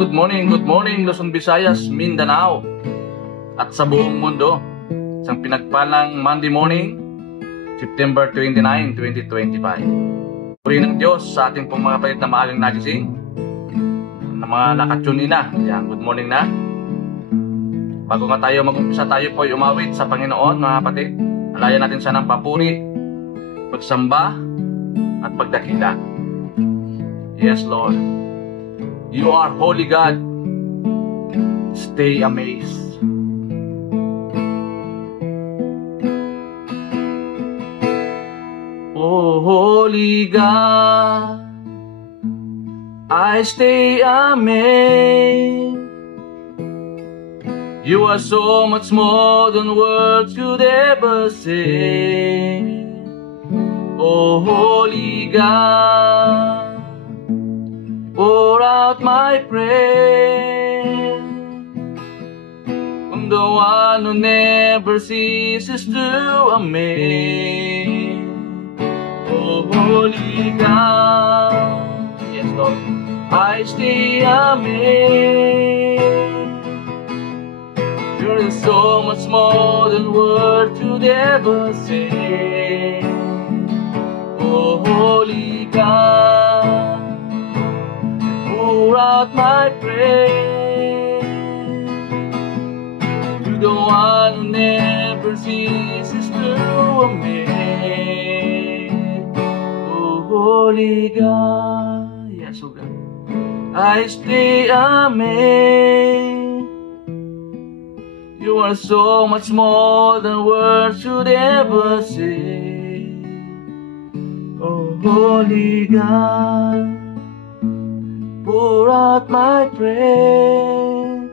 good morning Luzon, Visayas, Mindanao at sa buong mundo. Isang pinagpalang Monday morning, September 29, 2025. Puri ng Diyos sa ating pong mga palit na maagang nagising, na mga nakatune na. Yan, good morning na. Bago nga tayo mag-umpisa, tayo po ay umawit sa Panginoon, mga kapatid. Alayan natin siya ng papuri, pagsamba at pagdakila. Yes, Lord. You are holy God. Stay amazed. Oh, holy God, I stay amazed. You are so much more than words could ever say. Oh, holy God, pour out my prayer from the one who never ceases to amaze. Oh, holy God, yes, Lord, I stay amazed. You're so much more than words could ever say. Oh, holy God, pour out my prayer to the one who never ceases to amaze. Oh, holy God, yes, oh God, I stay amazed. You are so much more than words should ever say. Oh, holy God, pour out my prayer,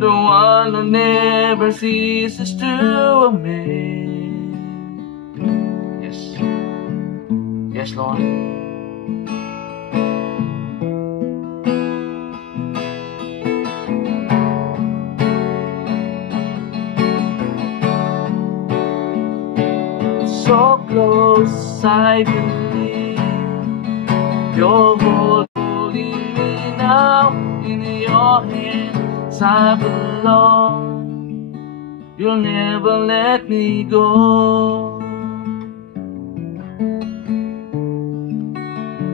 the one who never ceases to amaze. Yes, yes, Lord. So close, I believe you're holding me now. In your hands I belong. You'll never let me go.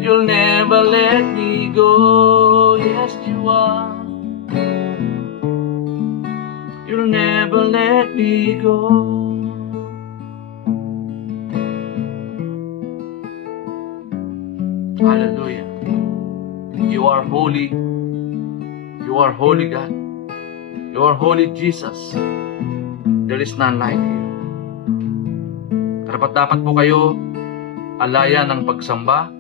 You'll never let me go. Yes, you are. You'll never let me go. Hallelujah. You are holy. You are holy God. You are holy Jesus. There is none like you. Karapat-dapat po kayo alayan ng pagsamba,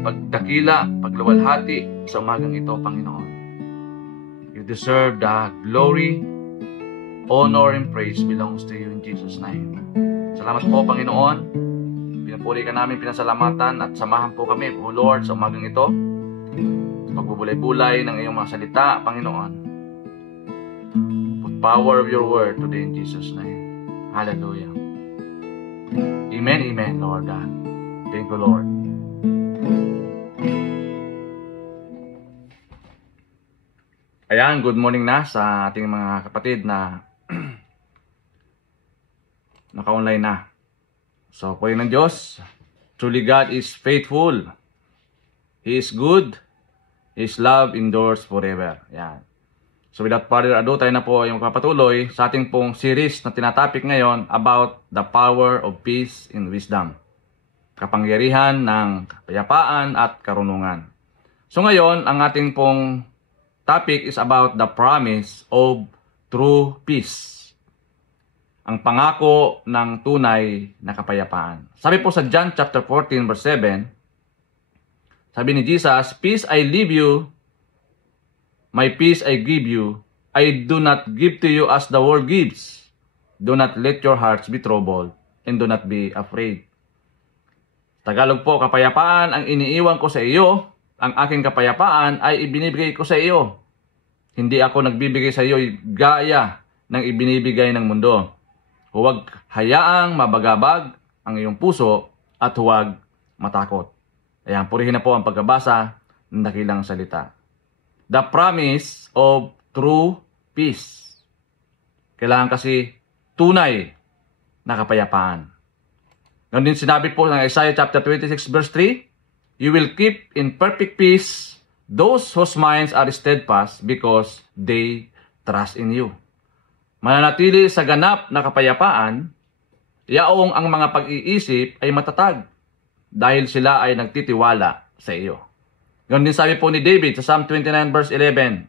pagdakila, pagluwalhati sa umagang ito, Panginoon. You deserve the glory, honor, and praise belongs to you in Jesus' name. Salamat po, Panginoon. Pinapuri ka namin, pinasalamatan at samahan po kami, O Lord, sa umagang ito. Pagbubulay-bulay ng iyong mga salita, Panginoon. Put power of your word today in Jesus' name. Hallelujah. Amen, amen, Lord God. Thank you, Lord. Ayan, good morning na sa ating mga kapatid na naka-online na. So, po yun ng Diyos. Truly God is faithful. He is good. His love endures forever. Yan. So, without further ado, tayo na po yung kapatuloy sa ating pong series na tinatapik ngayon about the power of peace and wisdom. Kapangyarihan ng kapayapaan at karunungan. So, ngayon, ang ating pong topic is about the promise of true peace. Ang pangako ng tunay na kapayapaan. Sabi po sa John chapter 14 verse 7, sabi ni Jesus, "Peace I leave you, my peace I give you. I do not give to you as the world gives. Do not let your hearts be troubled, and do not be afraid." Tagalog po, kapayapaan ang iniiwan ko sa iyo. Ang aking kapayapaan ay ibinibigay ko sa iyo. Hindi ako nagbibigay sa iyo gaya ng ibinibigay ng mundo. Huwag hayaang mabagabag ang iyong puso at huwag matakot. Ayan, purihin na po ang pagkabasa ng dakilang salita. The promise of true peace. Kailangan kasi tunay na kapayapaan. Ngayon din sinabi po ng Isaiah chapter 26 verse 3, you will keep in perfect peace those whose minds are steadfast because they trust in you. Mananatili sa ganap na kapayapaan, yaong ang mga pag-iisip ay matatag dahil sila ay nagtitiwala sa iyo. Ngayon din sabi po ni David sa Psalm 29 verse 11,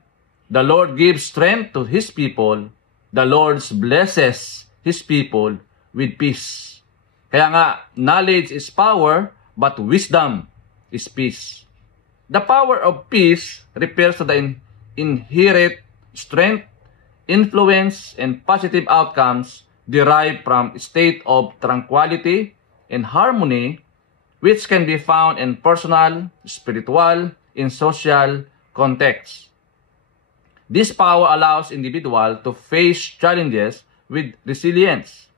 the Lord gives strength to His people, the Lord blesses His people with peace. Kaya nga, knowledge is power, but wisdom is peace. The power of peace refers to the inherent strength, influence, and positive outcomes derived from a state of tranquility and harmony which can be found in personal, spiritual, and social contexts. This power allows individuals to face challenges with resilience,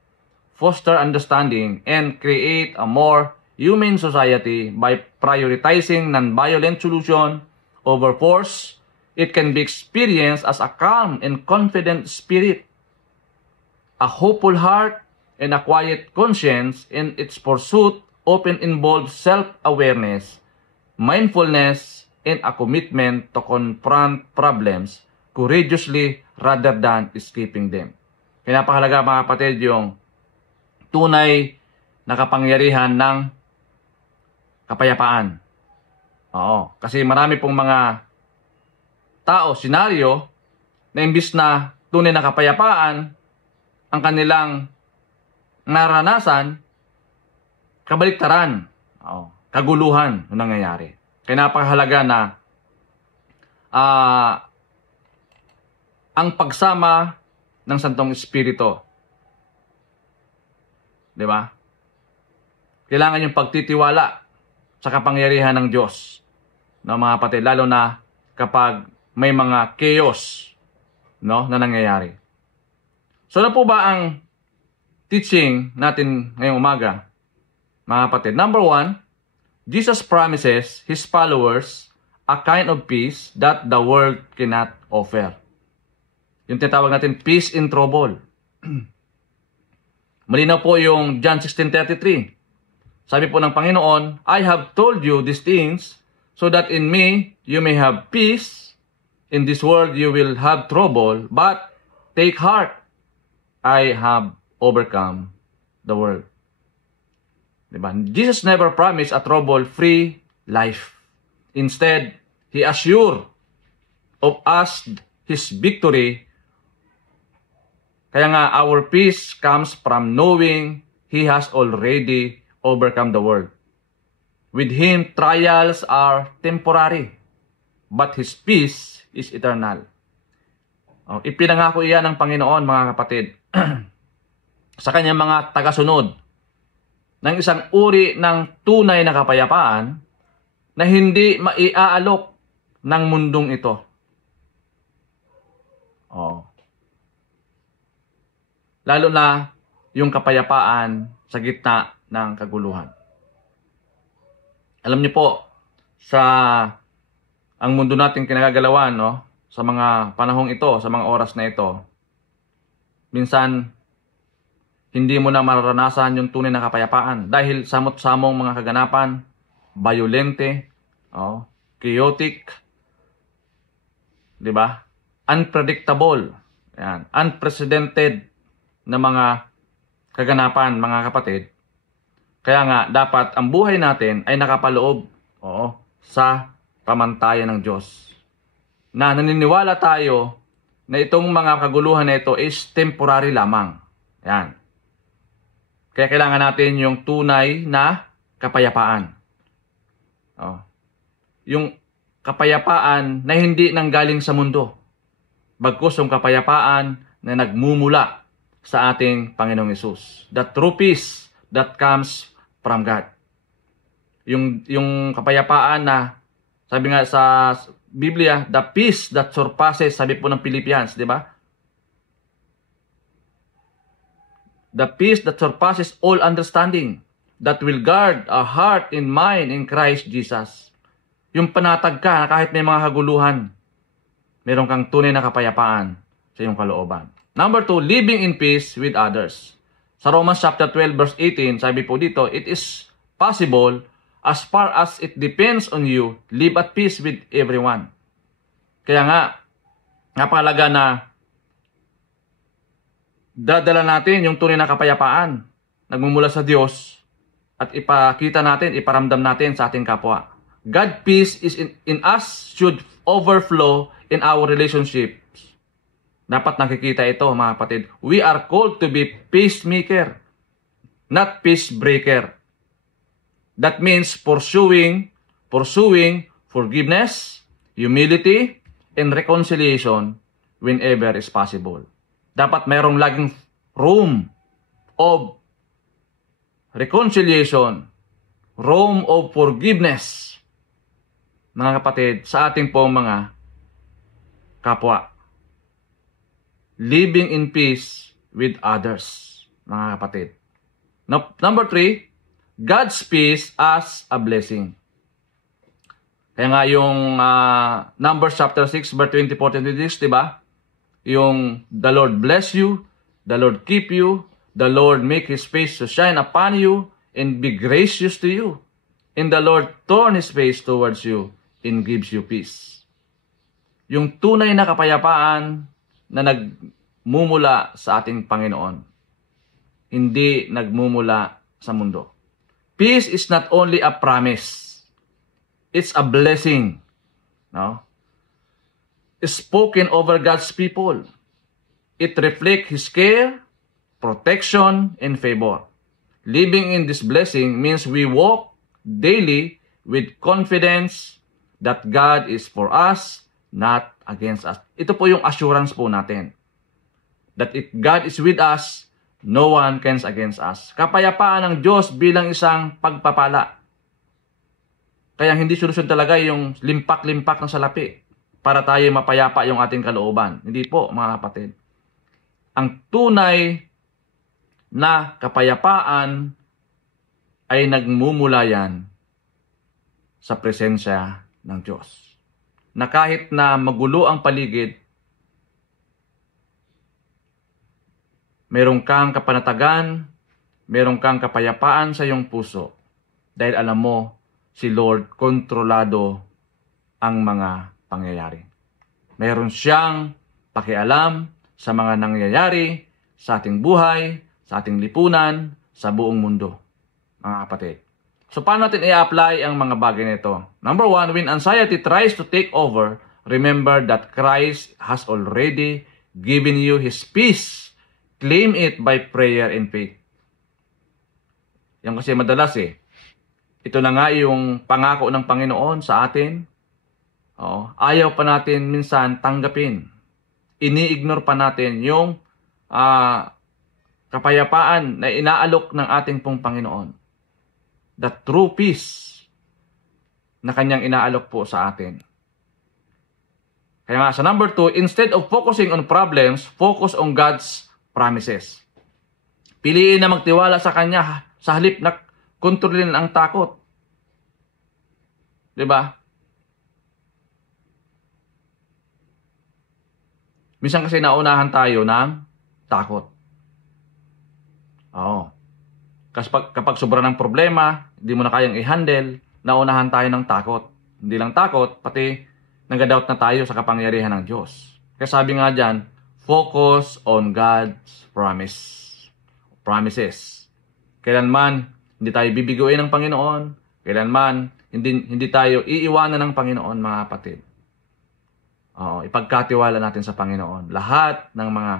foster understanding, and create a more human society by prioritizing nonviolent solution over force. It can be experienced as a calm and confident spirit, a hopeful heart, and a quiet conscience in its pursuit often involves self-awareness, mindfulness, and a commitment to confront problems courageously rather than escaping them. Kaya napakahalaga mga kapatid yung tunay na kapangyarihan ng kapayapaan. Oo, kasi marami pong mga tao, senaryo, na imbis na tunay na kapayapaan, ang kanilang naranasan, kabaliktaran, kaguluhan yung nangyayari. Kaya napakahalaga na ang pagsama ng Santong Espiritu. Di ba? Kailangan yung pagtitiwala sa kapangyarihan ng Diyos. No, mga kapatid, lalo na kapag may mga chaos, no, na nangyayari. So ano po ba ang teaching natin ngayong umaga, mga kapatid? Number 1, Jesus promises His followers a kind of peace that the world cannot offer. Yung tinatawag natin peace in trouble. Malinaw po yung John 16:33. Sabi po ng Panginoon, I have told you these things so that in me you may have peace. In this world you will have trouble, but take heart. I have overcome the world. Diba? Jesus never promised a trouble-free life. Instead, He assured of us His victory. Kaya nga, our peace comes from knowing He has already overcome the world. With Him, trials are temporary, but His peace is eternal. Ipinangako iyan ng Panginoon, mga kapatid, sa kanyang mga tagasunod, ng isang uri ng tunay na kapayapaan na hindi maiaalok ng mundong ito. Lalo na yung kapayapaan sa gitna ng kaguluhan. Alam niyo po, sa ang mundo natin kinagagalawan, no, sa mga panahong ito, sa mga oras na ito, minsan hindi mo na mararanasan yung tunay na kapayapaan dahil samot-samong mga kaganapan, violente, chaotic, di ba? Unpredictable, yan, unprecedented na mga kaganapan, mga kapatid. Kaya nga, dapat ang buhay natin ay nakapaloob sa pamantayan ng Diyos. Na naniniwala tayo na itong mga kaguluhan na ito is temporary lamang. Yan. Kaya kailangan natin yung tunay na kapayapaan. Yung kapayapaan na hindi nanggaling sa mundo. Bagkus yung kapayapaan na nagmumula sa ating Panginoong Hesus. The true peace that comes from God. Yung kapayapaan na, sabi nga sa Biblia, the peace that surpasses, sabi po ng Philippians, di ba? The peace that surpasses all understanding, that will guard our heart and mind in Christ Jesus. Yung panatag ka na kahit may mga kaguluhan, meron kang tunay na kapayapaan sa iyong kalooban. Number 2, living in peace with others. Sa Romans chapter 12 verse 18, sabi po dito, it is possible as far as it depends on you, live at peace with everyone. Kaya nga, napakalaga na dadala natin yung tunay na kapayapaan nagmumula sa Diyos at ipakita natin, iparamdam natin sa ating kapwa. God peace is in us should overflow in our relationships. Dapat nakikita ito, mga kapatid. We are called to be peacemaker, not peace breaker. That means pursuing forgiveness, humility, and reconciliation whenever is possible. Dapat mayroong laging room of reconciliation, room of forgiveness, mga kapatid, sa ating pong mga kapwa. Living in peace with others, mga kapatid. Number 3, God's peace as a blessing. Kaya nga yung Numbers chapter 6, verse 24-26, diba? Yung the Lord bless you, the Lord keep you, the Lord make His face to shine upon you, and be gracious to you. And the Lord turn His face towards you, and gives you peace. Yung tunay na kapayapaan na nagmumula sa ating Panginoon, hindi nagmumula sa mundo. Peace is not only a promise, it's a blessing, no? It's spoken over God's people. It reflects His care, protection, and favor. Living in this blessing means we walk daily with confidence that God is for us, not against us. Ito po yung assurance po natin. That if God is with us, no one can against us. Kapayapaan ng Diyos bilang isang pagpapala. Kaya hindi solusyon talaga yung limpak-limpak ng salapi para tayo mapayapa yung ating kalooban. Hindi po, mga kapatid. Ang tunay na kapayapaan ay nagmumula yan sa presensya ng Diyos. Na kahit na magulo ang paligid, meron kang kapanatagan, meron kang kapayapaan sa iyong puso dahil alam mo si Lord kontrolado ang mga pangyayari. Meron siyang pakialam sa mga nangyayari sa ating buhay, sa ating lipunan, sa buong mundo, mga kapatid. So, paano natin i-apply ang mga bagay nito? Number 1, when anxiety tries to take over, remember that Christ has already given you His peace. Claim it by prayer and faith. Yan kasi madalas ito na nga yung pangako ng Panginoon sa atin. Ayaw pa natin minsan tanggapin. Ini-ignore pa natin yung kapayapaan na inaalok ng ating pong Panginoon. The true peace na Kanyang inaalok po sa atin. Kaya nga sa number 2, instead of focusing on problems, focus on God's promises. Piliin na magtiwala sa Kanya sa halip na kontrolin ang takot. Diba? Minsan kasi naunahan tayo ng takot. Kapag sobra ng problema, hindi mo na kayang i-handle, naunahan tayo ng takot. Hindi lang takot, pati nag-doubt na tayo sa kapangyarihan ng Diyos. Kaya sabi nga dyan, focus on God's promises. Kailanman hindi tayo bibiguin ng Panginoon, kailanman hindi tayo iiwanan ng Panginoon, mga kapatid. Ipagkatiwala natin sa Panginoon lahat ng mga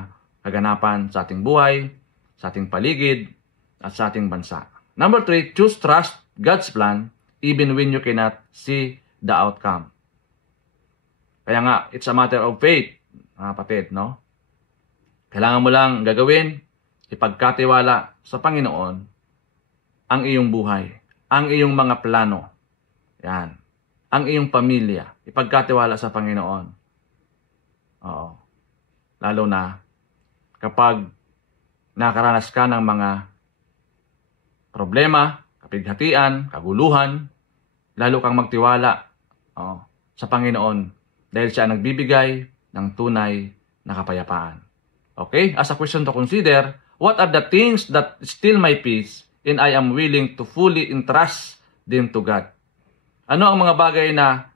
kaganapan sa ating buhay, sa ating paligid, at sa ating bansa. Number 3, choose trust God's plan even when you cannot see the outcome. Kaya nga, it's a matter of faith, mga kapatid, no? Kailangan mo lang gagawin, ipagkatiwala sa Panginoon ang iyong buhay, ang iyong mga plano. Yan. Ang iyong pamilya, ipagkatiwala sa Panginoon. Lalo na kapag nakaranas ka ng mga problema, kapighatian, kaguluhan, lalo kang magtiwala sa Panginoon dahil siya ang nagbibigay ng tunay na kapayapaan. Okay? As a question to consider, what are the things that steal my peace and I am willing to fully entrust them to God? Ano ang mga bagay na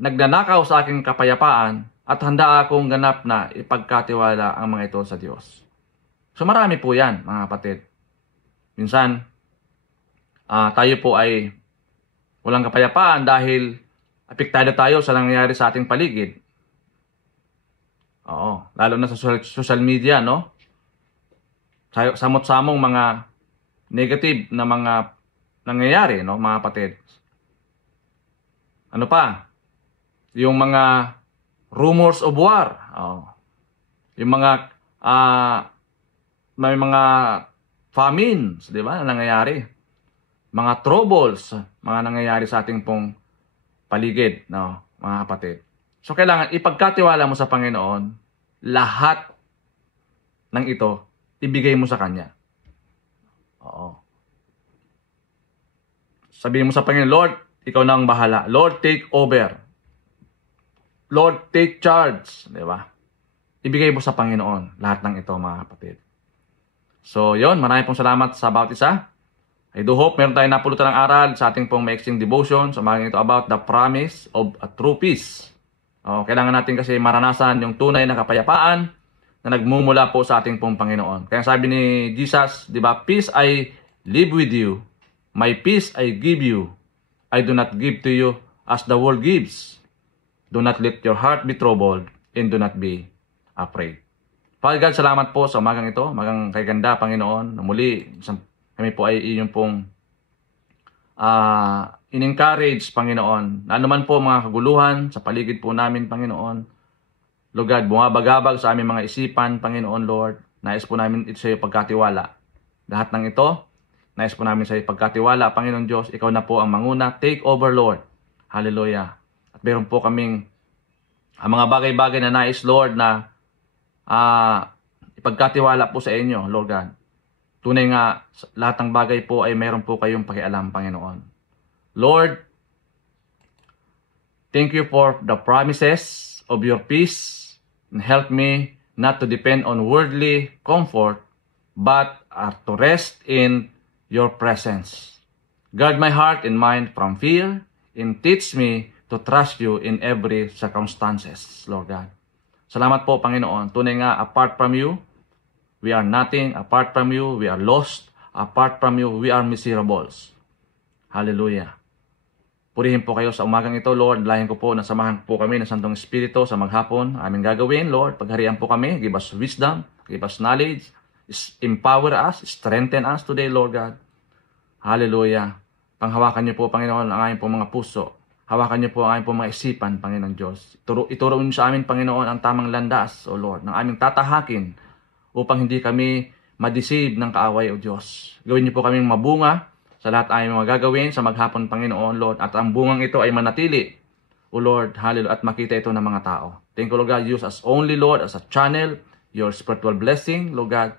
nagnanakaw sa aking kapayapaan at handa akong ganap na ipagkatiwala ang mga ito sa Diyos? So marami po yan, mga kapatid. Minsan, tayo po ay walang kapayapaan dahil apektado tayo sa nangyayari sa ating paligid. Lalo na sa social media, no? Samot-samong mga negative na mga nangyayari, no, mga kapatid. Ano pa? Yung mga rumors of war. Yung mga may mga famines, di ba, na nangyayari. Mga troubles, mga nangyayari sa ating pong paligid, no, mga kapatid. So kailangan ipagkatiwala mo sa Panginoon lahat ng ito, ibigay mo sa Kanya. Sabihin mo sa Panginoon, Lord, ikaw na ang bahala. Lord, take over. Lord, take charge. Di ba? Ibigay mo sa Panginoon lahat ng ito, mga kapatid. So, yon, maraming pong salamat sa bawat isa. I do hope meron tayong napulutan ng aral sa ating pong maiksing devotion sa mga ito about the promise of a true peace. Kailangan natin kasi maranasan yung tunay na kapayapaan na nagmumula po sa ating pong Panginoon. Kaya sabi ni Jesus, di ba, peace I live with you, my peace I give you. I do not give to you as the world gives. Do not let your heart be troubled and do not be afraid. Father God, salamat po sa umagang ito, umagang kay ganda, Panginoon. Muli, kami po ay inyong pong in-encourage, Panginoon. Na anuman po mga kaguluhan sa paligid po namin, Panginoon. Lord God, bumabagabag sa aming mga isipan, Panginoon, Lord. Nais po namin ito sa iyo pagkatiwala. Lahat ng ito, nais po namin sa iyo pagkatiwala, Panginoon Diyos. Ikaw na po ang manguna. Take over, Lord. Hallelujah. At meron po kaming mga bagay-bagay na nais, Lord, na ipagkatiwala po sa inyo, Lord God. Tunay nga, lahat ng bagay po ay meron po kayong pakialam, Panginoon. Lord, thank you for the promises of your peace and help me not to depend on worldly comfort but to rest in your presence. Guard my heart and mind from fear and teach me to trust you in every circumstances, Lord God. Salamat po, Panginoon. Tunay nga, apart from you, we are nothing. Apart from you, we are lost. Apart from you, we are miserables. Hallelujah. Purihin po kayo sa umagang ito, Lord. Layan ko po na samahan po kami ng Santong Espiritu sa maghapon. Aming gagawin, Lord. Pagharian po kami. Give us wisdom. Give us knowledge. Empower us. Strengthen us today, Lord God. Hallelujah. Panghawakan niyo po, Panginoon, ang aming po mga puso. Hawakan niyo po ang aming po mga isipan, Panginoon Diyos. Ituro niyo sa amin, Panginoon, ang tamang landas, O Lord, ng aming tatahakin upang hindi kami ma-deceive ng kaaway, O Diyos. Gawin niyo po kaming mabunga sa lahat ay mga gagawin sa maghapon, Panginoon, Lord. At ang bungang ito ay manatili, O Lord, hallelujah, at makita ito ng mga tao. Thank you, Lord God. Use us only, Lord, as a channel, your spiritual blessing, Lord God.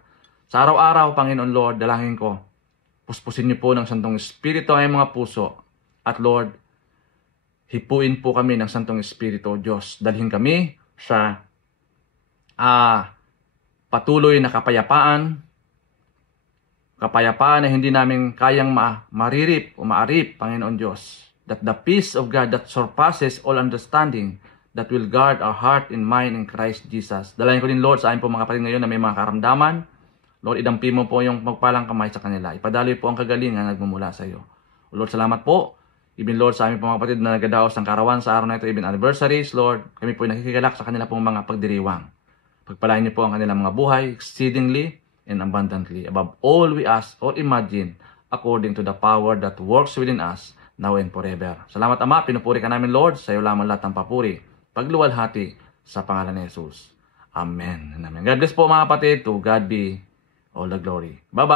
Sa araw-araw, Panginoon, Lord, dalangin ko, puspusin niyo po ng Santong Espiritu ay mga puso. At Lord, hipuin po kami ng Santong Espiritu, Diyos. Dalhin kami sa patuloy na kapayapaan na hindi namin kayang maririp o maarip, Panginoon Diyos. That the peace of God that surpasses all understanding, that will guard our heart and mind in Christ Jesus. Dalangin ko din, Lord, sa amin po mga kapatid ngayon na may mga karamdaman. Lord, idampi mo po yung magpalang kamay sa kanila. Ipadaloy po ang kagalingan na nagmumula sa iyo. Lord, salamat po. Even Lord, sa aming mga kapatid na nagadaos ng karawan sa araw na ito, even anniversaries, Lord, kami po ay nakikigalak sa kanila pong mga pagdiriwang. Pagpalain niyo po ang kanilang mga buhay exceedingly and abundantly. Above all we ask or imagine, according to the power that works within us, now and forever. Salamat, Ama. Pinupuri ka namin, Lord. Sa iyo lamang lahat ng papuri. Pagluwalhati sa pangalan ni Jesus. Amen. Amen. God bless po, mga kapatid. To God be all the glory. Bye-bye.